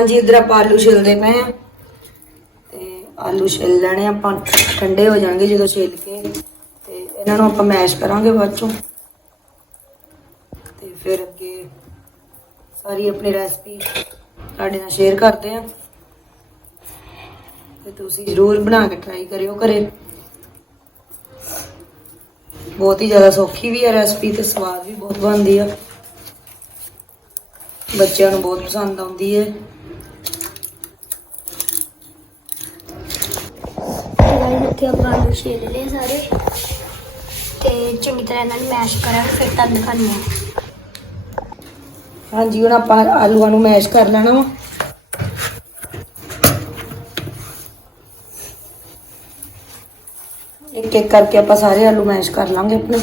ਹਾਂਜੀ, ਇਧਰ ਆਪਾਂ ਆਲੂ ਛਿਲਦੇ ਪਏ ਆ ਤੇ ਆਲੂ ਛਿਲ ਲੈਣੇ ਆਪਾਂ ਠੰਡੇ ਹੋ ਜਾਣਗੇ ਜਦੋਂ ਛਿਲ ਕੇ। ਤੇ ਇਹਨਾਂ ਨੂੰ ਆਪਾਂ ਮੈਸ਼ ਕਰਾਂਗੇ ਬਾਅਦ ਚੋਂ। ਤੇ ਫਿਰ ਅੱਗੇ ਸਾਰੀ ਆਪਣੀ ਰੈਸਪੀ ਤੁਹਾਡੇ ਨਾਲ ਸ਼ੇਅਰ ਕਰਦੇ ਆ ਤੇ ਤੁਸੀਂ ਜ਼ਰੂਰ ਬਣਾ ਕੇ ਟਰਾਈ ਕਰਿਓ ਘਰੇ। ਬਹੁਤ ਹੀ ਜ਼ਿਆਦਾ ਸੌਖੀ ਵੀ ਹੈ ਰੈਸਪੀ ਤੇ ਸਵਾਦ ਵੀ ਬਹੁਤ ਬਣਦੀ ਆ। ਬੱਚਿਆਂ ਨੂੰ ਬਹੁਤ ਪਸੰਦ ਆਉਂਦੀ ਹੈ ਤੇ ਆਪਾਂ ਆਲੂ ਛਿੱਲ ਲਏ ਸਾਰੇ। ਤੇ ਚੰਗੀ ਤਰ੍ਹਾਂ ਨਾਲ ਮੈਸ਼ ਕਰਾਂਗੇ ਫਿਰ ਤੁਹਾਨੂੰ ਦਿਖਾਉਂਦੇ ਹਾਂ ਹਾਂਜੀ, ਹੁਣ ਆਪਾਂ ਆਲੂਆਂ ਨੂੰ ਮੈਸ਼ ਕਰ ਲੈਣਾ ਵਾ। ਇੱਕ ਇੱਕ ਕਰਕੇ ਆਪਾਂ ਸਾਰੇ ਆਲੂ ਮੈਸ਼ ਕਰ ਲਾਂਗੇ ਆਪਣੇ।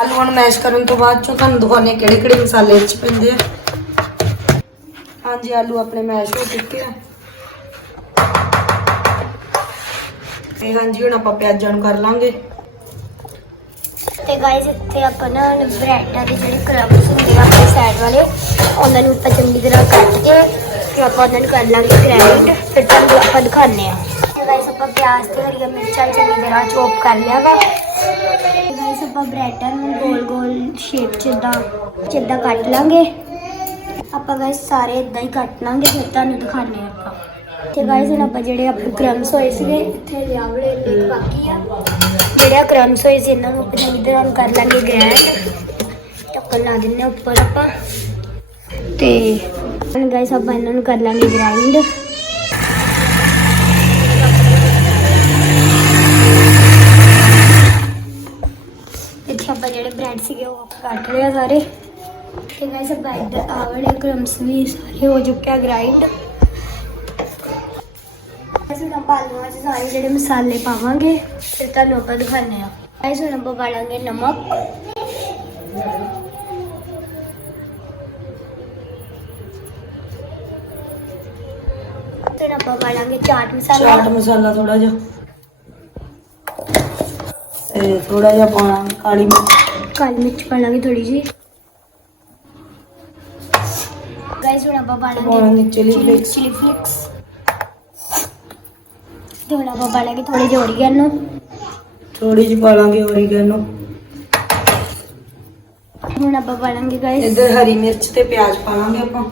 ਆਲੂ ਨੂੰ ਮੈਸ਼ ਕਰਨ ਤੋਂ ਬਾਅਦ ਚੋਂ ਤੁਹਾਨੂੰ ਦਿਖਾਉਂਦੇ ਕਿਹੜੇ ਕਿਹੜੇ ਮਸਾਲੇ ਵਿੱਚ ਪੈਂਦੇ ਆ। ਹਾਂਜੀ, ਆਲੂ ਆਪਣੇ ਮੈਸ਼ ਹੋ ਚੁੱਕੇ ਆ। ਤੇ ਹਾਂਜੀ, ਹੁਣ ਆਪਾਂ ਪਿਆਜ਼ਾਂ ਨੂੰ ਕਰ ਲਾਂਗੇ। ਗਾਇਸ ਇੱਥੇ ਆਪਾਂ ਨਾ ਬ੍ਰੈਡਾਂ ਦੇ ਜਿਹੜੇ ਕਰੰਬਸ ਹੁੰਦੇ ਆ ਆਪਣੇ ਸਾਈਡ ਵਾਲੇ, ਉਹਨਾਂ ਨੂੰ ਆਪਾਂ ਚੰਗੀ ਤਰ੍ਹਾਂ ਕੱਟ ਕੇ ਫਿਰ ਆਪਾਂ ਉਹਨਾਂ ਨੂੰ ਕਰ ਲਾਂਗੇ ਗ੍ਰਾਈਂਡ ਫਿਰ ਤੁਹਾਨੂੰ ਆਪਾਂ ਦਿਖਾਉਂਦੇ ਆ ਤੇ ਗਾਇਸ ਆਪਾਂ ਪਿਆਜ਼ ਤੇ ਹਰੀਆਂ ਮਿਰਚਾਂ ਚੰਗੀ ਤਰ੍ਹਾਂ ਚੋਪ ਕਰ ਲਿਆ ਵਾ। ਤੇ ਗਾਇਸ ਆਪਾਂ ਬ੍ਰੈਡਾਂ ਨੂੰ ਗੋਲ ਗੋਲ ਸ਼ੇਪ ਚ ਇਦਾਂ ਜਿੱਦਾਂ ਕੱਟ ਲਾਂਗੇ। ਆਪਾਂ ਗਾਇਸ ਸਾਰੇ ਇਦਾਂ ਹੀ ਕੱਟ ਲਾਂਗੇ, ਫਿਰ ਤੁਹਾਨੂੰ ਦਿਖਾਉਂਦੇ ਆ ਆਪਾਂ। ਤੇ ਗਾਇਸ ਹੁਣ ਆਪਾਂ ਜਿਹੜੇ ਆਪਣੇ ਕ੍ਰਮਸ ਹੋਏ ਸੀਗੇ, ਇੱਥੇ ਲਿਆਵੜੇ ਇੱਕ ਬਾਕੀ ਆ। ਜਿਹੜੇ ਕ੍ਰਮਸ ਹੋਏ ਸੀ, ਇਹਨਾਂ ਨੂੰ ਆਪਾਂ ਚੰਗੀ ਤਰ੍ਹਾਂ ਕਰ ਲਾਂਗੇ ਗ੍ਰੈਂਡ ਟੱਕਰ ਲਾ ਦਿੰਨੇ ਉੱਪਰ ਆਪਾਂ। ਤੇ ਹੁਣ ਗਾਇਸ ਆਪਾਂ ਇਹਨਾਂ ਨੂੰ ਕਰ ਲਾਂਗੇ ਗ੍ਰਾਈਂਡ ਇੱਥੇ ਆਪਾਂ ਜਿਹੜੇ ਬ੍ਰੈਡ ਸੀਗੇ, ਉਹ ਆਪਾਂ ਕੱਟ ਲਿਆ ਸਾਰੇ। ਤੇ ਗਾਇਸ ਆਪਾਂ ਇੱਧਰ ਆਹ ਕ੍ਰਮਸ ਵੀ ਸਾਰੇ ਹੋ ਚੁੱਕਿਆ ਗ੍ਰਾਈਂਡ ਅਸੀਂ ਤਾਂ ਆਲੂਆਂ 'ਚ ਸਾਰੇ ਜਿਹੜੇ ਮਸਾਲੇ ਪਾਵਾਂਗੇ ਫਿਰ ਤੁਹਾਨੂੰ ਆਪਾਂ ਦਿਖਾਉਂਦੇ ਆ ਗਾਇਸ ਹੁਣ ਆਪਾਂ ਪਾਲਾਂਗੇ ਨਮਕ। ਫਿਰ ਆਪਾਂ ਪਾਲਾਂਗੇ ਚਾਟ ਮਸਾਲਾ। ਚਾਟ ਮਸਾਲਾ ਥੋੜਾ ਜਿਹਾ। ਤੇ ਥੋੜਾ ਜਿਹਾ ਪਾਉਣਾ ਕਾਲੀ ਮਿਰਚ। ਕਾਲੀ ਮਿਰਚ ਪਾਲਾਂਗੇ ਥੋੜੀ ਜੀ ਗਾਇਸ ਹੁਣ ਆਪਾਂ ਪਾਲਾਂਗੇ ਚਿਲੀ ਫਲੇਕਸ ਚਿਲੀ ਫਲਿਕਸ ਤੇ ਹੁਣ ਆਪਾਂ ਪਾਲਾਂਗੇ ਥੋੜੇ ਜਿਹੇ ਓਰੀਗੈਨੋ ਥੋੜੀ ਜਿਹੀ ਪਾ ਲਾਂਗੇ ਓਰੀਗੈਨੋ ਹੁਣ ਆਪਾਂ ਪਾਲਾਂਗੇ ਗਾਇਸ ਇੱਧਰ ਹਰੀ ਮਿਰਚ ਤੇ ਪਿਆਜ਼ ਪਾ ਲਾਂਗੇ ਆਪਾਂ।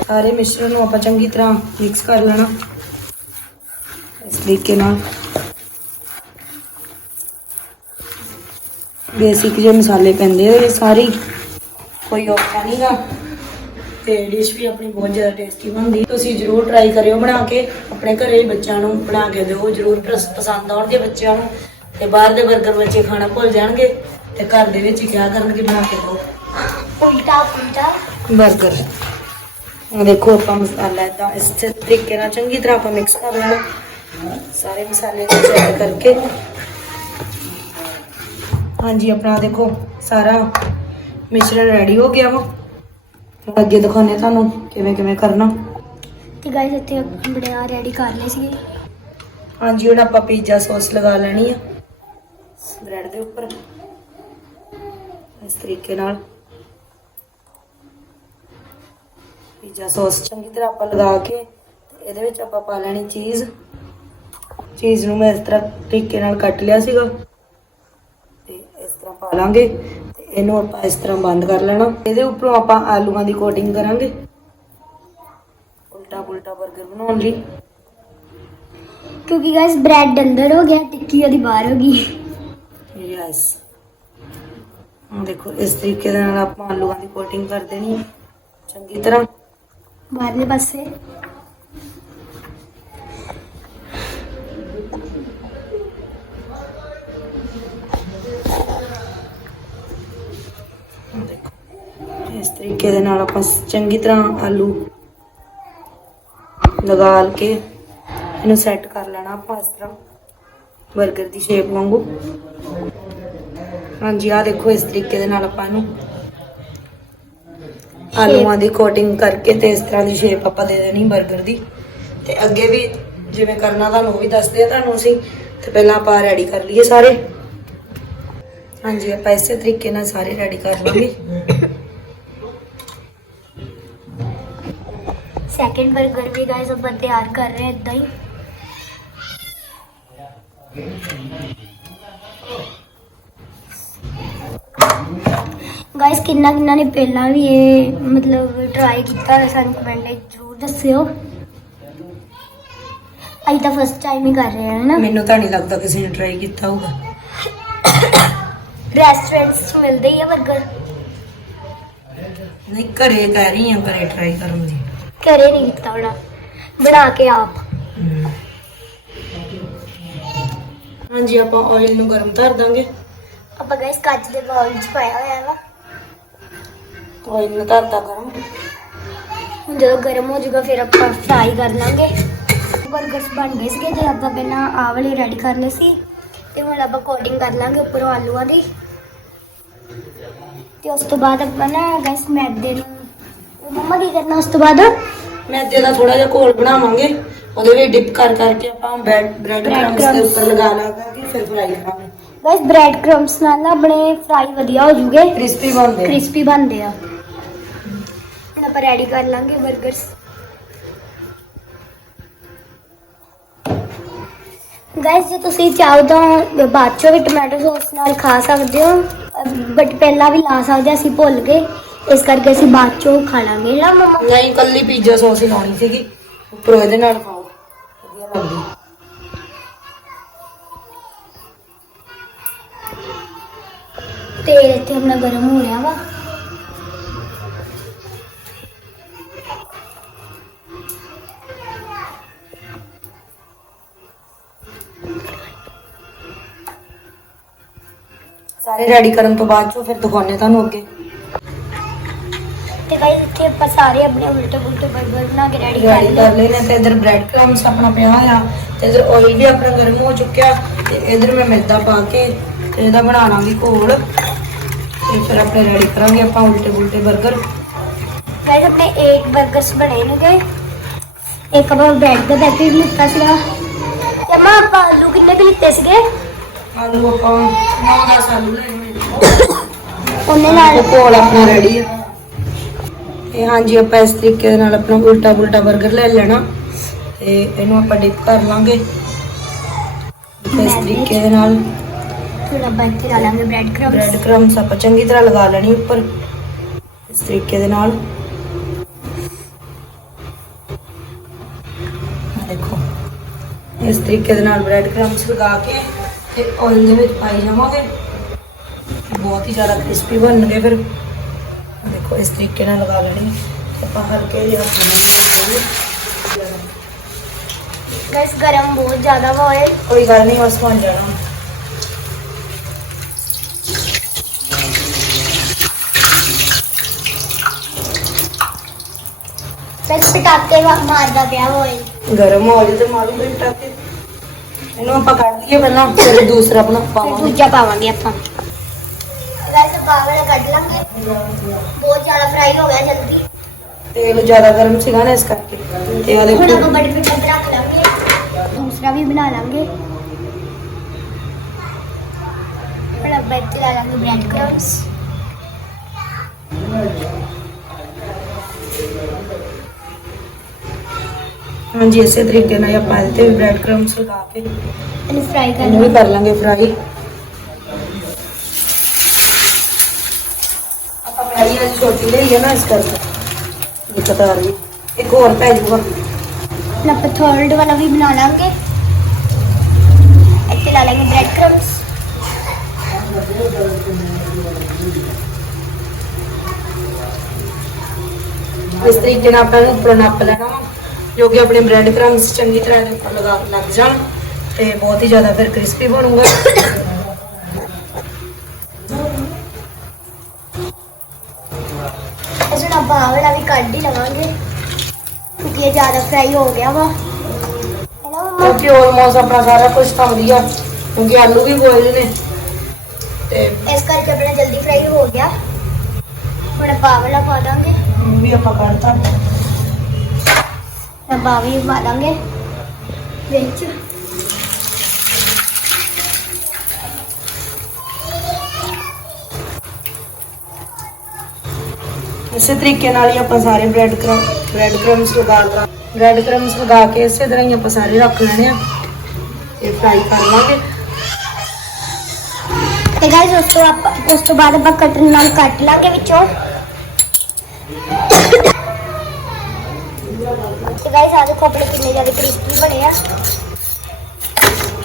ਸਾਰੇ ਮਿਸ਼ਰਣ ਨੂੰ ਆਪਾਂ ਚੰਗੀ ਤਰ੍ਹਾਂ ਮਿਕਸ ਕਰ ਲੈਣਾ। ਇਸ ਤਰੀਕੇ ਨਾਲ। ਬੇਸਿਕ ਜਿਹੇ ਮਸਾਲੇ ਪੈਂਦੇ ਆ ਇਹ ਸਾਰੇ। ਹੀ। ਕੋਈ ਔਖਾ ਨਹੀਂਗਾ ਤੇ ਡਿਸ਼ ਵੀ ਆਪਣੀ ਬਹੁਤ ਜ਼ਿਆਦਾ ਟੇਸਟੀ ਬਣਦੀ। ਤੁਸੀਂ ਜਰੂਰ ਟਰਾਈ ਕਰਿਓ ਬਣਾ ਕੇ। ਆਪਣੇ ਘਰੇ ਬੱਚਿਆਂ ਨੂੰ ਬਣਾ ਕੇ ਦਿਓ। ਜਰੂਰ ਪਸ- ਪਸੰਦ ਆਉਣਗੇ ਬੱਚਿਆਂ ਨੂੰ। ਤੇ ਬਾਹਰ ਦੇ 버ਗਰ ਬੱਚੇ ਖਾਣਾ ਭੁੱਲ ਜਾਣਗੇ। ਤੇ ਘਰ ਦੇ ਵਿੱਚ ਕਿਆ ਕਰਨਗੇ ਬਣਾ ਕੇ ਦਿਓ। ਉਲਟਾ ਉਲਟਾ। 버ਗਰ ਦੇਖੋ ਆਪਾਂ ਮਸਾਲਾ ਇਦਾਂ ਇਸ ਤਰੀਕੇ ਨਾਲ ਚੰਗੀ ਤਰ੍ਹਾਂ ਆਪਾਂ ਮਿਕਸ ਕਰ ਲੈਣਾ। ਸਾਰੇ ਮਸਾਲੇ ਨੂੰ ਐਡ ਕਰਕੇ। ਹਾਂਜੀ ਆਪਣਾ ਦੇਖੋ ਸਾਰਾ ਮਿਸ਼ਰਣ ਰੈਡੀ ਹੋ ਗਿਆ ਵਾ। ਹੁਣ ਅੱਗੇ ਦਿਖਾਉਂਦੇ ਤੁਹਾਨੂੰ ਕਿਵੇਂ ਕਿਵੇਂ ਕਰਨਾ। ਤੇ ਗਾਇਸ ਇੱਥੇ ਬੜਿਆ ਰੈਡੀ ਕਰ ਲਏ ਸੀਗੇ। ਹਾਂਜੀ ਹੁਣ ਆਪਾਂ ਪੀਜ਼ਾ ਸੌਸ ਲਗਾ ਲੈਣੀ ਆ। ਬ੍ਰੈਡ ਦੇ ਉੱਪਰ। ਇਸ ਤਰੀਕੇ ਨਾਲ। ਪੀਜ਼ਾ ਸੌਸ ਚੰਗੀ ਤਰ੍ਹਾਂ ਆਪਾਂ ਲਗਾ ਕੇ ਤੇ ਇਹਦੇ ਵਿੱਚ ਆਪਾਂ ਪਾ ਲੈਣੀ ਚੀਜ਼ ਚੀਜ਼ ਨੂੰ ਮੈਂ ਇਸ ਤਰ੍ਹਾਂ ਤਰੀਕੇ ਨਾਲ ਕੱਟ ਲਿਆ ਸੀਗਾ। ਤੇ ਇਸ ਤਰ੍ਹਾਂ ਪਾ ਲਾਂਗੇ। ਇਹਨੂੰ ਆਪਾਂ ਇਸ ਤਰ੍ਹਾਂ ਬੰਦ ਕਰ ਲੈਣਾ। ਇਹਦੇ ਉੱਪਰੋਂ ਆਪਾਂ ਆਲੂਆਂ ਦੀ ਕੋਟਿੰਗ ਕਰਾਂਗੇ। ਉਲਟਾ ਪੁਲਟਾ 버ਗਰ ਬਣਾਉਣ ਲਈ। ਕਿਉਂਕਿ ਗਾਇਸ ਬ੍ਰੈਡ ਅੰਦਰ ਹੋ ਗਿਆ ਟਿੱਕੀ ਉਹਦੀ ਬਾਹਰ ਹੋ ਗਈ। ਯੈਸ ਦੇਖੋ ਇਸ ਤਰੀਕੇ ਦੇ ਨਾਲ ਆਪਾਂ ਆਲੂਆਂ ਦੀ ਕੋਟਿੰਗ ਕਰ ਦੇਣੀ ਚੰਗੀ ਤਰ੍ਹਾਂ। ਬਾਹਰਲੇ ਪਾਸੇ। ਇਸ ਤਰੀਕੇ ਦੇ ਨਾਲ ਆਪਾਂ ਚੰਗੀ ਤਰ੍ਹਾਂ ਆਲੂ ਲਗਾ ਕੇ ਇਹਨੂੰ ਸੈੱਟ ਕਰ ਲੈਣਾ ਆਪਾਂ ਇਸ ਤਰ੍ਹਾਂ 버ਗਰ ਦੀ ਸ਼ੇਪ ਵਾਂਗੂ। ਹਾਂਜੀ ਆ ਦੇਖੋ ਇਸ ਤਰੀਕੇ ਦੇ ਨਾਲ ਆਪਾਂ ਇਹਨੂੰ ਆਲੂਆਂ ਦੀ ਕੋਟਿੰਗ ਕਰਕੇ ਤੇ ਇਸ ਤਰ੍ਹਾਂ ਦੀ ਸ਼ੇਪ ਆਪਾਂ ਦੇ ਦੇਣੀ 버ਗਰ ਦੀ। ਤੇ ਅੱਗੇ ਵੀ ਜਿਵੇਂ ਕਰਨਾ ਤੁਹਾਨੂੰ ਉਹ ਵੀ ਦੱਸਦੇ ਆ ਤੁਹਾਨੂੰ ਅਸੀਂ। ਤੇ ਪਹਿਲਾਂ ਆਪਾਂ ਰੈਡੀ ਕਰ ਲਈਏ ਸਾਰੇ। ਹਾਂਜੀ, ਆਪਾਂ ਇਸੇ ਤਰੀਕੇ ਨਾਲ ਸਾਰੇ ਰੈਡੀ ਕਰ ਲਾਂਗੇ। ਸੈਕਿੰਡ 버ਗਰ ਵੀ ਗਾਇਸ ਆਪਾਂ ਤਿਆਰ ਕਰ ਰਹੇ ਹਾਂ ਇਦਾਂ ਹੀ। ਗਾਇਸ ਕਿੰਨਾ ਕਿੰਨਾ ਨੇ ਪਹਿਲਾਂ ਵੀ ਇਹ ਮਤਲਬ ਟਰਾਈ ਕੀਤਾ ਹੋਇਆ ਸਾਨੂੰ ਕਮੈਂਟ ਵਿੱਚ ਜ਼ਰੂਰ ਦੱਸਿਓ। ਅਸੀਂ ਤਾਂ ਫਸਟ ਟਾਈਮ ਹੀ ਕਰ ਰਹੇ ਹਾਂ ਨਾ ਮੈਨੂੰ ਤਾਂ ਨਹੀਂ ਲੱਗਦਾ ਕਿਸੇ ਨੇ ਟਰਾਈ ਕੀਤਾ ਹੋਊਗਾ। ਰੈਸਟੋਰੈਂਟਸ 'ਚ ਮਿਲਦੇ ਹੀ ਆ 버ਗਰ ਨਹੀਂ ਘਰੇ ਕਹਿ ਰਹੀ ਹਾਂ ਘਰੇ ਟਰਾਈ ਕਰਨ ਦੀ। ਘਰੇ ਨਹੀਂ ਕੀਤਾ ਹੋਣਾ ਬਣਾ ਕੇ ਆਪ। ਹਾਂਜੀ ਆਪਾਂ ਆਇਲ ਨੂੰ ਗਰਮ ਕਰ ਦਾਂਗੇ। ਆਪਾਂ ਗਾਇਸ ਕੱਚ ਦੇ ਬਾਉਲ 'ਚ ਪਾਇਆ ਹੋਇਆ ਵਾ। ਆਇਲ ਨੂੰ ਧਰਤਾ ਗਰਮ। ਹੁਣ ਜਦੋਂ ਗਰਮ ਹੋ ਜਾਊਗਾ ਫਿਰ ਆਪਾਂ ਫਰਾਈ ਕਰ ਲਾਂਗੇ। 버ਗਰਸ ਬਣ ਗਏ ਸੀਗੇ ਤੇ ਆਪਾਂ ਪਹਿਲਾਂ ਆਹ ਵਾਲੇ ਰੈਡੀ ਕਰ ਲਏ ਸੀ। ਤੇ ਹੁਣ ਆਪਾਂ ਕੋਟਿੰਗ ਕਰ ਲਾਂਗੇ ਉੱਪਰੋਂ ਆਲੂਆਂ ਦੀ। ਤੇ ਉਸ ਤੋਂ ਬਾਅਦ ਆਪਾਂ ਨਾ ਗੈਸ ਮੈਦੇ ਨੂੰ ਮੰਮਾ ਕੀ ਕਰਨਾ ਉਸ ਤੋਂ ਬਾਅਦ? ਮੈਦੇ ਦਾ ਥੋੜਾ ਜਿਹਾ ਘੋਲ ਬਣਾਵਾਂਗੇ ਉਹਦੇ ਵਿੱਚ ਡਿਪ ਕਰ ਕਰਕੇ ਆਪਾਂ ਬ੍ਰੈਡ ਕ੍ਰੰਬਸ ਦੇ। ਉੱਪਰ ਲਗਾ ਲਾ ਕੇ ਫਿਰ ਫਰਾਈ ਕਰਾਂਗੇ। ਗੈਸ ਬ੍ਰੈਡ ਕ੍ਰੰਬਸ ਨਾਲ ਨਾ ਆਪਣੇ ਫਰਾਈ ਵਧੀਆ ਹੋ ਜੂਗੇ। ਕ੍ਰਿਸਪੀ ਬਣਦੇ ਆ। ਕ੍ਰਿਸਪੀ ਬਣਦੇ ਆ। ਹੁਣ ਆਪਾਂ ਰੈਡੀ ਕਰ ਲਾਂਗੇ 버ਗਰਸ ਗਾਇਸ ਜੇ ਤੁਸੀਂ ਚਾਹੋ ਤਾਂ ਬਾਅਦ ਚੋਂ ਵੀ ਟੋਮੈਟੋ ਸੌਸ ਨਾਲ ਖਾ ਸਕਦੇ ਹੋ। ਬਟ ਪਹਿਲਾਂ ਵੀ ਲਾ ਸਕਦੇ ਹਾਂ, ਅਸੀਂ ਭੁੱਲ ਗਏ। ਇਸ ਕਰਕੇ ਅਸੀਂ ਬਾਅਦ ਚੋਂ ਖਾ ਲਾਂਗੇ ਨਾ ਮਮਾ। ਨਹੀਂ ਕੱਲੀ ਪੀਜ਼ਾ ਸੌਸ ਹੀ ਲਾਉਣੀ ਸੀਗੀ। ਉੱਪਰੋਂ ਇਹਦੇ ਨਾਲ ਖਾਓ। ਵਧੀਆ ਲੱਗਦੀ ਤੇਲ ਇੱਥੇ ਆਪਣਾ ਗਰਮ ਹੋ ਰਿਹਾ ਵਾ। ਸਾਰੇ ਰੈਡੀ ਕਰਨ ਤੋਂ ਬਾਅਦ ਚੋਂ ਫਿਰ ਦਿਖਾਉਣੇ ਤੁਹਾਨੂੰ ਅੱਗੇ। ਭਾਈ ਇੱਥੇ ਆਪਾਂ ਸਾਰੇ ਆਪਣੇ ਉਲਟੇ ਪੁਲਟੇ ਬਰਗਰ ਬਣਾ ਕੇ ਰੈਡੀ ਕਰ ਗ੍ਰਾਈਂਡ ਕਰ ਲਏ। ਲੈਣਾ ਤੇ ਇਧਰ ਬ੍ਰੈਡ ਕ੍ਰਮਸ ਆਪਣਾ ਪਿਆ ਆ ਤੇ ਇਧਰ ਆਇਲ ਵੀ ਆਪਣਾ ਗਰਮ ਹੋ ਚੁੱਕਿਆ ਤੇ ਇਧਰ ਮੈਂ ਮੈਦਾ ਪਾ ਕੇ ਤੇ ਇਹਦਾ ਬਣਾ ਲਾਂਗੀ ਘੋਲ। ਤੇ ਫਿਰ ਆਪਣੇ ਰੈਡੀ ਕਰਾਂਗੇ ਆਪਾਂ ਉਲਟੇ ਪੁਲਟੇ 버ਗਰ ਗਾਇਸ ਆਪਣੇ 8 버ਗਰਸ ਬਣੇ ਨੇ ਗਏ ਇੱਕ ਆਪਾਂ ਬ੍ਰੈਡ ਦਾ ਪੈਕੇਟ ਲਿੱਤਾ ਸੀਗਾ। ਤੇ ਮਾਂ ਆਪਾਂ ਆਲੂ ਕਿੰਨੇ ਕੁ ਲਿੱਤੇ ਸੀਗੇ? ਆਲੂ ਆਪਾਂ ਨੌ ਦਸ ਆਲੂ ਲੈ ਲਏ ਉਹਨੇ ਨਾਲ ਘੋਲ ਆਪਣਾ ਰੈਡੀ ਆ। ਇਹ ਹਾਂਜੀ ਆਪਾਂ ਇਸ ਤਰੀਕੇ ਦੇ ਨਾਲ ਆਪਣਾ ਉਲਟਾ ਉਲਟਾ 버ਗਰ ਲੈ ਲੈਣਾ ਤੇ ਇਹਨੂੰ ਆਪਾਂ ਡਿਪ ਕਰ ਲਾਂਗੇ। ਇਸ ਤਰੀਕੇ ਦੇ ਨਾਲ ਥੋੜਾ ਬੰਦ ਲਾ ਲਾਂਗੇ ਬ੍ਰੈਡ ਕ੍ਰੰਬਸ ਬ੍ਰੈਡ ਕ੍ਰੰਬਸ ਆਪਾਂ ਚੰਗੀ ਤਰ੍ਹਾਂ ਲਗਾ ਲੈਣੀ ਉੱਪਰ। ਇਸ ਤਰੀਕੇ ਦੇ ਨਾਲ। ਦੇਖੋ ਇਸ ਤਰੀਕੇ ਦੇ ਨਾਲ ਬ੍ਰੈਡ ਕ੍ਰੰਬਸ ਲਗਾ ਕੇ ਤੇ ਆਇਲ ਦੇ ਵਿੱਚ ਪਾਈ ਜਾਵਾਂਗੇ। ਬਹੁਤ ਹੀ ਜ਼ਿਆਦਾ ਕ੍ਰਿਸਪੀ ਬਣਨਗੇ ਫਿਰ। ਦੇਖੋ ਇਸ ਤਰੀਕੇ ਨਾਲ ਲਗਾ ਲੈਣੀ ਆਪਾਂ ਹਲਕੇ ਜਿਹਾ ਗਾਇਸ ਗਰਮ ਬਹੁਤ ਜ਼ਿਆਦਾ ਵਾ oil ਕੋਈ ਗੱਲ ਨਹੀਂ ਬਸ ਬਣ ਜਾਣਾ। ਗਾਇਸ ਪਟਾਕੇ ਮਾਰਦਾ ਪਿਆ oil ਗਰਮ ਹੋ ਜੇ ਤੇ ਮਾਰੂ ਦੇ ਟਾਕੇ ਇਹਨੂੰ ਆਪਾਂ ਕੱਢ ਦਈਏ ਪਹਿਲਾਂ ਫਿਰ ਦੂਸਰਾ ਆਪਣਾ ਫਿਰ ਪਾਵਾਂਗੇ। ਦੂਜਾ ਪਾਵਾਂਗੇ ਆਪਾਂ। ਬਾਹਰ ਕੱਢ ਲਾਂਗੇ। ਬਹੁਤ ਜ਼ਿਆਦਾ ਫਰਾਈ ਹੋ ਗਿਆ ਜਲਦੀ। ਤੇਲ ਜ਼ਿਆਦਾ ਗਰਮ ਸੀਗਾ ਨਾ ਇਸ ਕਰਕੇ। ਤੇ ਆ ਹੁਣ ਆਪਾਂ ਬੜੇ ਬੜੇ ਰੱਖ ਲਾਂਗੇ। ਦੂਸਰਾ ਵੀ ਬਣਾ ਲਾਂਗੇ। ਆਪਾਂ ਇੱਥੇ ਲਾ ਲਾਂਗੇ ਬ੍ਰੈਡ ਕ੍ਰੰਬਸ ਹਾਂਜੀ ਇਸੇ ਤਰੀਕੇ ਨਾਲ ਆਪਾਂ ਇਹਦੇ ਤੇ ਬ੍ਰੈਡ ਕ੍ਰੰਬਸ ਲਗਾ ਕੇ ਇਹਨੂੰ ਫਰਾਈ ਕਰ ਲਾਂਗੇ ਕਰ ਲਾਂਗੇ ਫਰਾਈ ਆਪਾਂ ਪਿਆਰੀ ਅੱਜ ਛੋਟੀ ਲਈ ਹੈ ਨਾ ਇਸ ਕਰਕੇ। ਦਿੱਕਤ ਆ ਰਹੀ। ਇੱਕ ਹੋਰ ਪੈ ਜਾਊਗਾ ਹੁਣ ਆਪਾਂ ਥਰਡ ਵਾਲਾ ਵੀ ਬਣਾ ਲਾਂਗੇ। ਇੱਥੇ ਲਾ ਲਾਂਗੇ ਬ੍ਰੈਡ ਕ੍ਰੰਬਸ ਇਸ ਤਰੀਕੇ ਨਾਲ ਆਪਾਂ ਇਹਨੂੰ ਉੱਪਰੋਂ ਨੱਪ ਲੈਣਾ ਜੋ ਕਿ ਆਪਣੇ ਬ੍ਰੈਡ ਕ੍ਰੰਬਸ ਚੰਗੀ ਤਰ੍ਹਾਂ ਉੱਪਰ ਲਗਾ ਲੱਗ ਜਾਣ ਤੇ ਬਹੁਤ ਹੀ ਜ਼ਿਆਦਾ ਫਿਰ ਕ੍ਰਿਸਪੀ ਬਣੂਗਾ। ਇਹ ਜ਼ਿਆਦਾ ਫਰਾਈ ਹੋ ਗਿਆ ਵਾ। ਕਿਉਂਕਿ ਆਲਮੋਸਟ ਆਪਣਾ ਸਾਰਾ ਕੁਝ ਤਾਂ ਵਧੀਆ। ਕਿਉਂਕਿ ਆਲੂ ਵੀ ਬੋਇਲ ਨੇ। ਤੇ ਇਸ ਕਰਕੇ ਆਪਣਾ ਜਲਦੀ ਫਰਾਈ ਹੋ ਗਿਆ। ਹੁਣ ਆਪਾਂ ਆਹ ਵਾਲਾ ਪਾ ਦਾਂਗੇ। ਇਹ ਵੀ ਆਪਾਂ ਕੱਢਤਾ ਆਪਾਂ ਵੀ ਪਾ ਦਾਂਗੇ। ਵਿੱਚ। ਇਸੇ ਤਰੀਕੇ ਨਾਲ ਹੀ ਆਪਾਂ ਸਾਰੇ ਬ੍ਰੈਡ ਕਰਮ ਬ੍ਰੈਡ ਕਰਮਸ ਲਗਾ ਲਾ ਬ੍ਰੈਡ ਕਰਮਸ ਲਗਾ ਕੇ ਇਸੇ ਤਰ੍ਹਾਂ ਹੀ ਆਪਾਂ ਸਾਰੇ ਰੱਖ ਲੈਣੇ ਆ ਤੇ ਫਰਾਈ ਕਰ ਲਾਂਗੇ। ਤੇ ਗਾਇਸ ਉਸ ਤੋਂ ਆਪਾਂ ਉਸ ਤੋਂ ਬਾਅਦ ਆਪਾਂ ਕਟਰ ਨਾਲ ਕੱਟ ਲਾਂਗੇ ਵਿੱਚੋਂ। ਤੇ ਗਾਇਸ ਆ ਦੇਖੋ ਆਪਣੇ ਕਿੰਨੇ ਜ਼ਿਆਦਾ ਕ੍ਰਿਸਪੀ ਬਣੇ ਆ।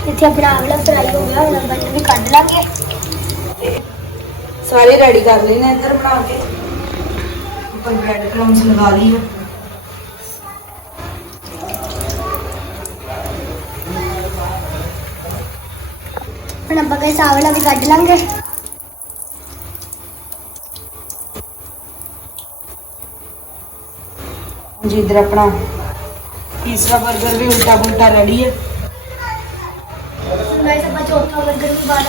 ਇੱਥੇ ਆਪਣਾ ਆਵਲਾ ਫਰਾਈ ਹੋ ਗਿਆ ਹੁਣ ਆਪਾਂ ਇਹਨੂੰ ਵੀ ਕੱਢ ਲਾਂਗੇ। ਸਾਰੇ ਰੈਡੀ ਕਰ ਲੈਣੇ ਇੱਧਰ ਬਣਾ ਕੇ। ਆਪਾਂ ਬ੍ਰੈਡ ਕਰਮਸ ਲਗਾ ਲਈਏ ਹੁਣ ਆਪਾਂ ਗਾਇਸ ਆਵਲਾ ਵੀ ਕੱਢ ਲਾਂਗੇ। ਜੀ ਇੱਧਰ ਆਪਣਾ ਤੀਸਰਾ 버ਗਰ ਵੀ ਉਲਟਾ ਪੁਲਟਾ ਰੈਡੀ ਹੈ। ਗਾਇਸ ਆਪਾਂ ਚੌਥਾ 버ਗਰ ਵੀ ਪਾ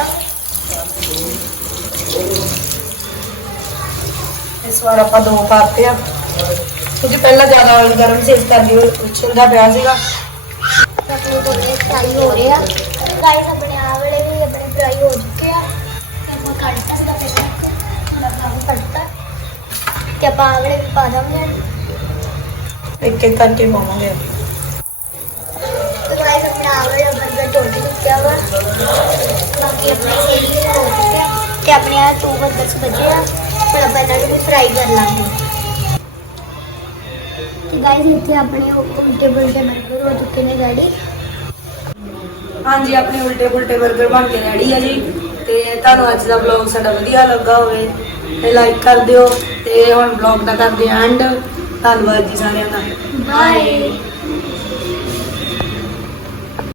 ਇਸ ਵਾਰ ਆਪਾਂ ਦੋ ਪਾਤੇ ਆ। ਕਿਉਂਕਿ ਪਹਿਲਾਂ ਜ਼ਿਆਦਾ ਆਇਲ ਗਰਮ ਸੀ ਇਸ ਕਰਕੇ ਉਹ ਉਛਲਦਾ ਪਿਆ ਸੀਗਾ। ਆਪਣੇ ਗੋਲੇ ਫਰਾਈ ਹੋ ਰਹੇ ਆ। ਗਾਇਸ ਆਪਣੇ ਆਹ ਵਾਲੇ ਵੀ ਆਪਣੇ ਫਰਾਈ ਹੋ ਚੁੱਕੇ ਆ। ਤੇ ਆਪਾਂ ਕੱਢਤਾ ਸੀਗਾ ਪਹਿਲਾਂ ਹੁਣ ਆਪਾਂ ਕੱਢਤਾ ਤੇ ਆਪਾਂ ਆਹ ਵਾਲੇ ਵੀ ਪਾ ਦਾਂਗੇ ਇੱਕ ਇੱਕ ਕਰਕੇ ਪਾਵਾਂਗੇ। ਤੇ ਗਾਇਸ ਆਪਣੇ ਆਹ ਵਾਲੇ 버ਗਰ ਟੁੱਟ ਚੁੱਕਿਆ ਵਾ ਬਾਕੀ ਆਪਣੇ ਸਹੀ ਹੋ ਚੁੱਕੇ ਆ ਤੇ ਆਪਣੇ ਆ ਟੂ 버ਗਰਸ ਬਚੇ ਆ। ਹੁਣ ਆਪਾਂ ਇਹਨਾਂ ਨੂੰ ਫਰਾਈ ਕਰ ਲਾਂਗੇ। ਤੇ ਗਾਇਸ ਇੱਥੇ ਆਪਣੇ ਉਲਟੇ ਬੁਲਟੇ 버ਗਰ ਹੋ ਚੁੱਕੇ ਨੇ ਰੈਡੀ ਹਾਂਜੀ ਆਪਣੇ ਉਲਟੇ ਪੁਲਟੇ 버ਗਰ ਬਣ ਕੇ ਰੈਡੀ ਆ ਜੀ। ਤੇ ਤੁਹਾਨੂੰ ਅੱਜ ਦਾ ਵਲੌਗ ਸਾਡਾ ਵਧੀਆ ਲੱਗਾ ਹੋਵੇ ਤੇ ਲਾਈਕ ਕਰ ਦਿਓ। ਤੇ ਹੁਣ ਵਲੌਗ ਦਾ ਕਰਦੇ ਐਂਡ ਧੰਨਵਾਦ ਜੀ ਸਾਰਿਆਂ ਦਾ। ਬਾਏ